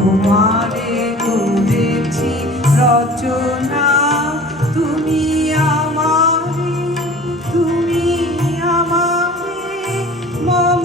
তোমারে করেছি রচনা। তুমি আমারে তুমি আমারে মম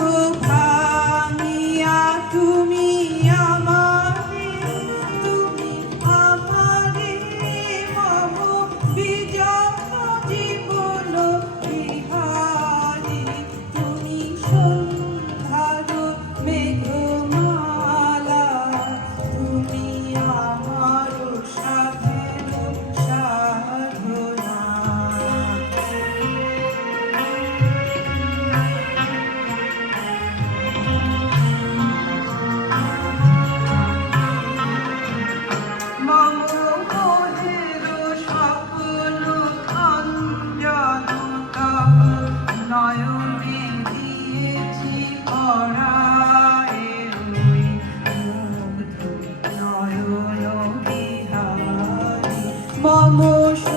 vamos